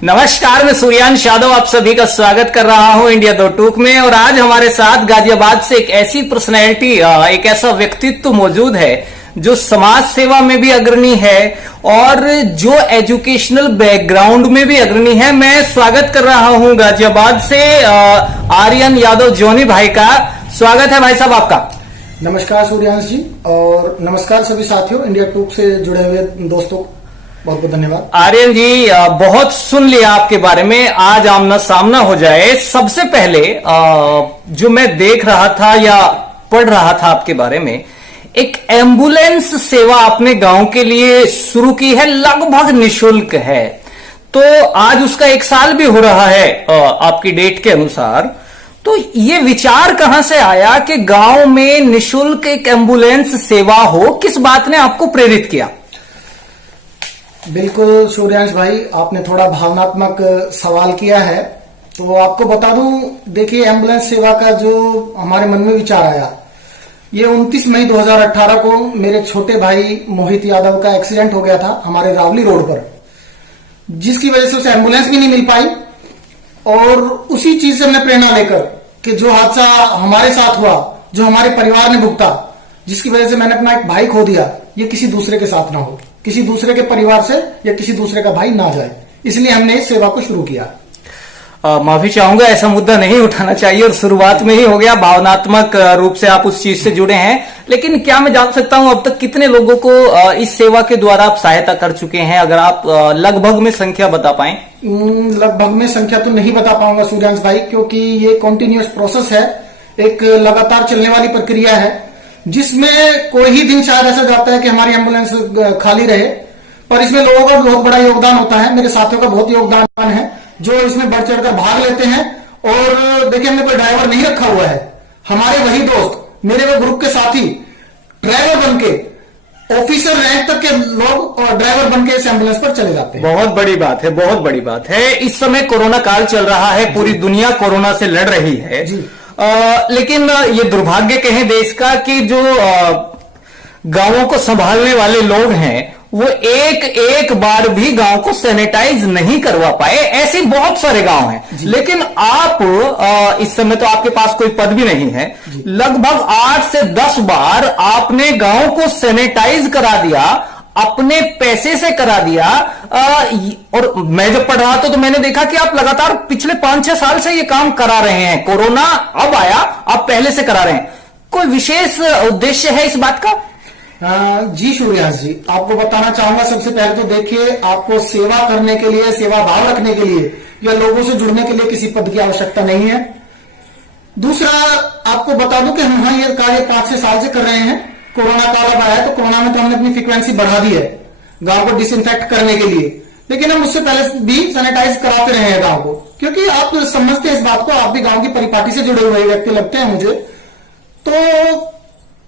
नमस्कार, मैं सूर्यांश यादव आप सभी का स्वागत कर रहा हूं इंडिया दो टूक में। और आज हमारे साथ गाजियाबाद से एक ऐसी पर्सनैलिटी, एक ऐसा व्यक्तित्व मौजूद है जो समाज सेवा में भी अग्रणी है और जो एजुकेशनल बैकग्राउंड में भी अग्रणी है। मैं स्वागत कर रहा हूं गाजियाबाद से आर्यन यादव जोनी भाई का। स्वागत है भाई साहब आपका। नमस्कार सूर्यांश जी और नमस्कार सभी साथियों, इंडिया टूक से जुड़े हुए दोस्तों, बहुत बहुत धन्यवाद। आर्यन जी, बहुत सुन लिया आपके बारे में, आज आमना सामना हो जाए। सबसे पहले जो मैं देख रहा था या पढ़ रहा था आपके बारे में, एक एम्बुलेंस सेवा आपने गांव के लिए शुरू की है, लगभग निशुल्क है। तो आज उसका 1 साल भी हो रहा है आपकी डेट के अनुसार। तो ये विचार कहां से आया कि गांव में निशुल्क एक एम्बुलेंस सेवा हो? किस बात ने आपको प्रेरित किया? बिल्कुल सूर्यांश भाई, आपने थोड़ा भावनात्मक सवाल किया है। तो आपको बता दूं, देखिए एम्बुलेंस सेवा का जो हमारे मन में विचार आया, ये 29 मई 2018 को मेरे छोटे भाई मोहित यादव का एक्सीडेंट हो गया था हमारे रावली रोड पर, जिसकी वजह से उसे एम्बुलेंस भी नहीं मिल पाई। और उसी चीज से हमने प्रेरणा लेकर कि जो हादसा हमारे साथ हुआ, जो हमारे परिवार ने भुगता, जिसकी वजह से मैंने अपना एक भाई खो दिया, ये किसी दूसरे के साथ ना हो, किसी दूसरे के परिवार से या किसी दूसरे का भाई ना जाए। इसलिए हमने इस सेवा को शुरू किया। माफी चाहूंगा, ऐसा मुद्दा नहीं उठाना चाहिए और शुरुआत में ही हो गया। भावनात्मक रूप से आप उस चीज से जुड़े हैं। लेकिन क्या मैं जान सकता हूं अब तक कितने लोगों को इस सेवा के द्वारा आप सहायता कर चुके हैं? अगर आप लगभग में संख्या बता पाए। लगभग में संख्या तो नहीं बता पाऊंगा सूर्यांश भाई, क्योंकि ये कॉन्टिन्यूअस प्रोसेस है, एक लगातार चलने वाली प्रक्रिया है, जिसमें कोई ही दिन शायद ऐसा जाता है कि हमारी एम्बुलेंस खाली रहे। पर इसमें लोगों का बहुत बड़ा योगदान होता है, मेरे साथियों का बहुत योगदान है जो इसमें बढ़ चढ़कर भाग लेते हैं। और देखिए, हमने कोई ड्राइवर नहीं रखा हुआ है, हमारे वही दोस्त, मेरे वो ग्रुप के साथी ड्राइवर बनके, ऑफिसर रैंक तक के लोग और ड्राइवर बनके इस एम्बुलेंस पर चले जाते हैं। बहुत बड़ी बात है, बहुत बड़ी बात है। इस समय कोरोना काल चल रहा है, पूरी दुनिया कोरोना से लड़ रही है जी। लेकिन ये दुर्भाग्य कहें देश का कि जो गांवों को संभालने वाले लोग हैं वो एक बार भी गांव को सैनिटाइज नहीं करवा पाए। ऐसे बहुत सारे गांव हैं। लेकिन आप इस समय तो आपके पास कोई पद भी नहीं है, लगभग 8 से 10 बार आपने गांव को सैनिटाइज करा दिया, अपने पैसे से करा दिया। और मैं जब पढ़ रहा था तो मैंने देखा कि आप लगातार पिछले 5-6 साल से ये काम करा रहे हैं। कोरोना अब आया, आप पहले से करा रहे हैं। कोई विशेष उद्देश्य है इस बात का? जी सूर्यांश जी, आपको बताना चाहूंगा, सबसे पहले तो देखिए, आपको सेवा करने के लिए, सेवा भाव रखने के लिए या लोगों से जुड़ने के लिए किसी पद की आवश्यकता नहीं है। दूसरा, आपको बता दूं कि हम ये कार्य 5-6 साल से कर रहे हैं। कोरोना काल अब आया तो कोरोना में तो हमने अपनी फ्रीक्वेंसी बढ़ा दी है गांव को डिसइंफेक्ट करने के लिए, लेकिन हम उससे पहले भी सैनिटाइज कराते रहे हैं गांव को, क्योंकि आप समझते हैं इस बात को, आप भी गांव की परिपाटी से जुड़े हुए व्यक्ति लगते हैं मुझे। तो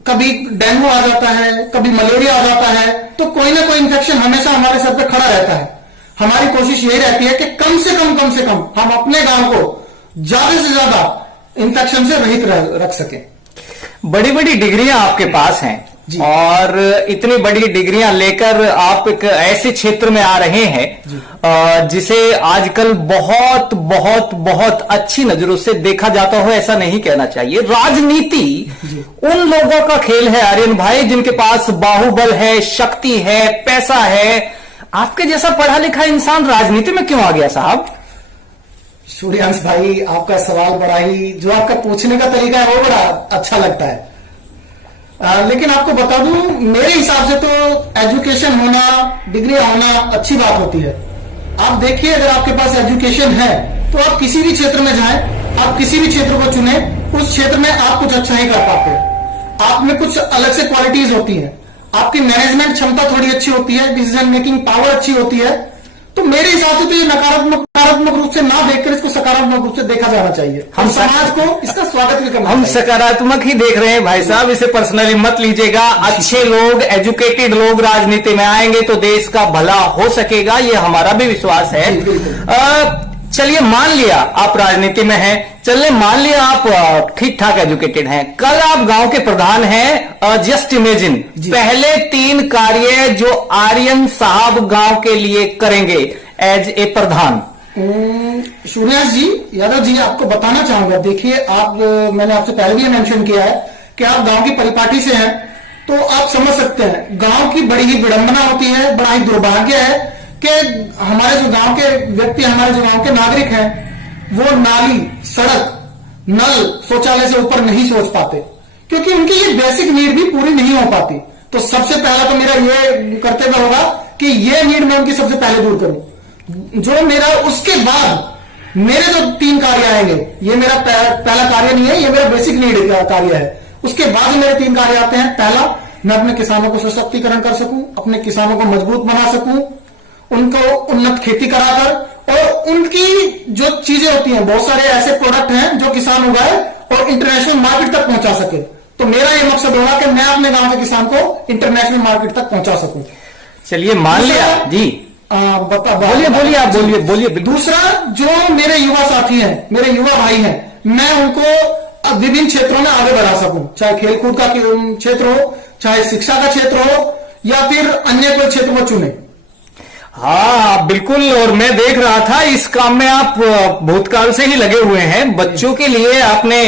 कभी डेंगू आ जाता है, कभी मलेरिया आ जाता है, तो कोई ना कोई इन्फेक्शन हमेशा हमारे सर पे खड़ा रहता है। हमारी कोशिश यही रहती है कि कम से कम हम अपने गांव को ज्यादा से ज्यादा इन्फेक्शन से रहित रख सकें। बड़ी बड़ी डिग्रियां आपके पास हैं और इतनी बड़ी डिग्रियां लेकर आप एक ऐसे क्षेत्र में आ रहे हैं जिसे आजकल बहुत बहुत बहुत अच्छी नजरों से देखा जाता हो, ऐसा नहीं कहना चाहिए। राजनीति उन लोगों का खेल है आर्यन भाई जिनके पास बाहुबल है, शक्ति है, पैसा है। आपके जैसा पढ़ा लिखा इंसान राजनीति में क्यों आ गया साहब? सूर्यांश भाई, आपका सवाल बड़ा ही, जो आपका पूछने का तरीका है वो बड़ा अच्छा लगता है। लेकिन आपको बता दूं, मेरे हिसाब से तो एजुकेशन होना, डिग्री होना अच्छी बात होती है। आप देखिए, अगर आपके पास एजुकेशन है तो आप किसी भी क्षेत्र में जाएं, आप किसी भी क्षेत्र को चुने, उस क्षेत्र में आप कुछ अच्छा ही कर पाते हैं। आप में कुछ अलग से क्वालिटीज होती हैं, आपकी मैनेजमेंट क्षमता थोड़ी अच्छी होती है, डिसीजन मेकिंग पावर अच्छी होती है। तो मेरे हिसाब से तो ये नकारात्मक रूप से ना देखकर इसको सकारात्मक रूप से देखा जाना चाहिए। हम समाज को इसका स्वागत भी करना चाहिए। हम सकारात्मक ही देख रहे हैं भाई साहब, इसे पर्सनली मत लीजिएगा। अच्छे लोग, एजुकेटेड लोग राजनीति में आएंगे तो देश का भला हो सकेगा, ये हमारा भी विश्वास है। चलिए, मान लिया आप राजनीति में हैं, चलिए मान लिया आप ठीक ठाक एजुकेटेड हैं, कल आप गांव के प्रधान हैं। जस्ट इमेजिन, पहले 3 कार्य जो आर्यन साहब गांव के लिए करेंगे एज ए प्रधान, सूर्यास जी, यादव जी, आपको बताना चाहूंगा, देखिए आप, मैंने आपसे पहले भी मेंशन किया है कि आप गांव की परिपाटी से हैं, तो आप समझ सकते हैं गांव की बड़ी ही विडंबना होती है, बड़ा ही दुर्भाग्य है कि हमारे जो गांव के व्यक्ति, हमारे जो गांव के नागरिक हैं, वो नाली, सड़क, नल, शौचालय से ऊपर नहीं सोच पाते, क्योंकि उनकी ये बेसिक नीड भी पूरी नहीं हो पाती। तो सबसे पहला तो मेरा ये कर्तव्य होगा कि ये नीड मैं उनकी सबसे पहले दूर करूं। जो मेरा उसके बाद मेरे जो 3 कार्य आएंगे, ये मेरा पहला कार्य नहीं है, ये मेरा बेसिक नीड कार्य है। उसके बाद मेरे 3 कार्य आते हैं। पहला, मैं अपने किसानों को सशक्तिकरण कर सकूं, अपने किसानों को मजबूत बना सकूं, उनको उन्नत खेती कराकर, और उनकी जो चीजें होती हैं, बहुत सारे ऐसे प्रोडक्ट हैं जो किसान उगाए और इंटरनेशनल मार्केट तक पहुंचा सके। तो मेरा ये मकसद होगा कि मैं अपने गांव के किसान को इंटरनेशनल मार्केट तक पहुंचा सकूं। चलिए, मान लिया जी, बोलिए आप बोलिए। दूसरा, जो मेरे युवा साथी हैं, मेरे युवा भाई हैं, मैं उनको विभिन्न क्षेत्रों में आगे बढ़ा सकूं, चाहे खेलकूद का क्षेत्र हो, चाहे शिक्षा का क्षेत्र हो, या फिर अन्य कोई क्षेत्र वो चुने। हाँ बिल्कुल, और मैं देख रहा था इस काम में आप भूतकाल से ही लगे हुए हैं। बच्चों के लिए आपने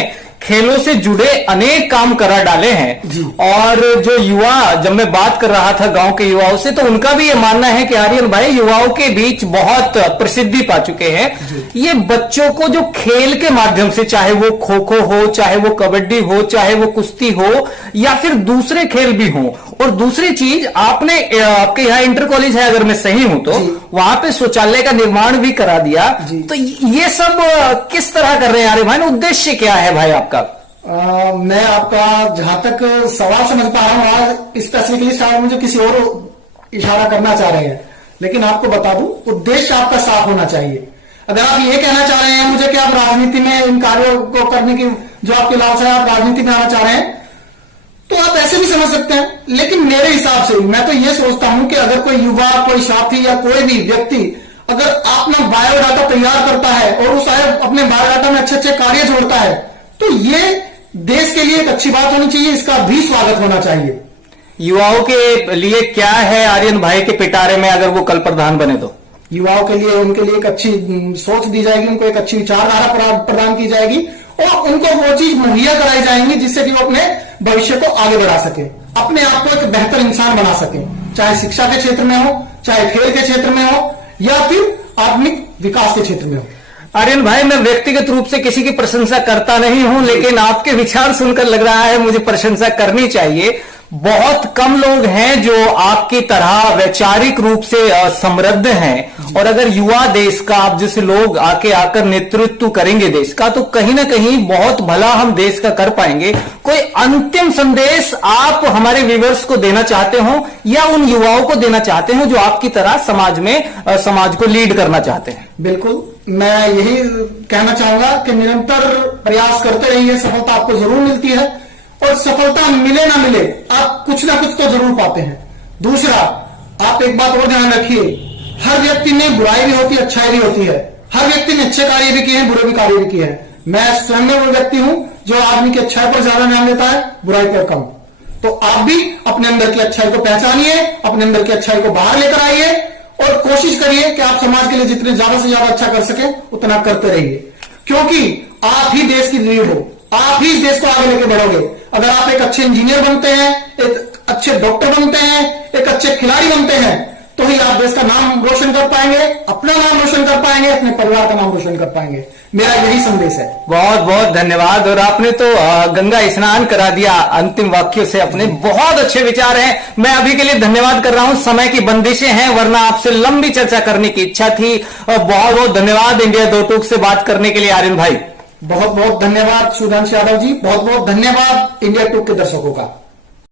खेलों से जुड़े अनेक काम करा डाले हैं। और जो युवा, जब मैं बात कर रहा था गांव के युवाओं से, तो उनका भी ये मानना है कि आर्यन भाई युवाओं के बीच बहुत प्रसिद्धि पा चुके हैं। ये बच्चों को जो खेल के माध्यम से, चाहे वो खो खो हो, चाहे वो कबड्डी हो, चाहे वो कुश्ती हो, या फिर दूसरे खेल भी हो। और दूसरी चीज, आपने आपके यहाँ इंटर कॉलेज है अगर मैं सही हूं तो, वहां पे शौचालय का निर्माण भी करा दिया। तो ये सब किस तरह कर रहे हैं आर्यन भाई? उद्देश्य क्या है भाई आपका? मैं आपका जहां तक सवाल समझ पा रहा हूं, आज स्पेसिफिकली शायद मुझे किसी और इशारा करना चाह रहे हैं, लेकिन आपको बता दूं, उद्देश्य आपका साफ होना चाहिए। अगर आप ये कहना चाह रहे हैं मुझे कि आप राजनीति में इन कार्यों को करने की जो आपकी लालसा है, आप राजनीति में आना चाह रहे हैं, तो आप ऐसे भी समझ सकते हैं। लेकिन मेरे हिसाब से मैं तो ये सोचता हूं कि अगर कोई युवा, कोई साथी या कोई भी व्यक्ति अगर अपना बायोडाटा तैयार करता है और उस अपने बायोडाटा में अच्छे अच्छे कार्य जोड़ता है, तो ये देश के लिए एक अच्छी बात होनी चाहिए, इसका भी स्वागत होना चाहिए। युवाओं के लिए क्या है आर्यन भाई के पिटारे में, अगर वो कल प्रधान बने तो? युवाओं के लिए, उनके लिए एक अच्छी सोच दी जाएगी, उनको एक अच्छी विचारधारा प्रदान की जाएगी, और उनको वो चीज मुहैया कराई जाएंगी जिससे कि वो अपने भविष्य को आगे बढ़ा सके, अपने आप को एक बेहतर इंसान बना सके, चाहे शिक्षा के क्षेत्र में हो, चाहे खेल के क्षेत्र में हो, या फिर आत्मिक विकास के क्षेत्र में हो। आर्यन भाई, मैं व्यक्तिगत रूप से किसी की प्रशंसा करता नहीं हूं, लेकिन आपके विचार सुनकर लग रहा है मुझे प्रशंसा करनी चाहिए। बहुत कम लोग हैं जो आपकी तरह वैचारिक रूप से समृद्ध हैं, और अगर युवा देश का, आप जैसे लोग आकर नेतृत्व करेंगे देश का, तो कहीं ना कहीं बहुत भला हम देश का कर पाएंगे। कोई अंतिम संदेश आप हमारे व्यूअर्स को देना चाहते हो, या उन युवाओं को देना चाहते हो जो आपकी तरह समाज को लीड करना चाहते हैं? बिल्कुल, मैं यही कहना चाहूंगा कि निरंतर प्रयास करते रहिए, सफलता आपको जरूर मिलती है, और सफलता मिले ना मिले, आप कुछ ना कुछ तो जरूर पाते हैं। दूसरा, आप एक बात और ध्यान रखिए, हर व्यक्ति में बुराई भी होती है, अच्छाई भी होती है। हर व्यक्ति ने अच्छे कार्य भी किए हैं, बुरे भी कार्य भी किए हैं। मैं स्वयं में वो व्यक्ति हूं जो आदमी की अच्छाई पर ज्यादा ध्यान देता है, बुराई पर कम। तो आप भी अपने अंदर की अच्छाई को पहचानिए, अपने अंदर की अच्छाई को बाहर लेकर आइए, और कोशिश करिए कि आप समाज के लिए जितने ज्यादा से ज्यादा अच्छा कर सके उतना करते रहिए, क्योंकि आप ही देश की लीड हो, आप ही इस देश को आगे लेके बढ़ोगे। अगर आप एक अच्छे इंजीनियर बनते हैं, एक अच्छे डॉक्टर बनते हैं, एक अच्छे खिलाड़ी बनते हैं, तो ही आप देश का नाम रोशन कर पाएंगे, अपना नाम रोशन कर पाएंगे, अपने परिवार का नाम रोशन कर पाएंगे। मेरा यही संदेश है। बहुत बहुत धन्यवाद। और आपने तो गंगा स्नान करा दिया अंतिम वाक्यों से अपने। बहुत अच्छे विचार हैं। मैं अभी के लिए धन्यवाद कर रहा हूं, समय की बंदिशें हैं, वरना आपसे लंबी चर्चा करने की इच्छा थी। और बहुत बहुत धन्यवाद इंडिया दो टूक से बात करने के लिए आर्यन भाई। बहुत बहुत धन्यवाद सुधांशु यादव जी, बहुत बहुत धन्यवाद इंडिया टूक के दर्शकों का।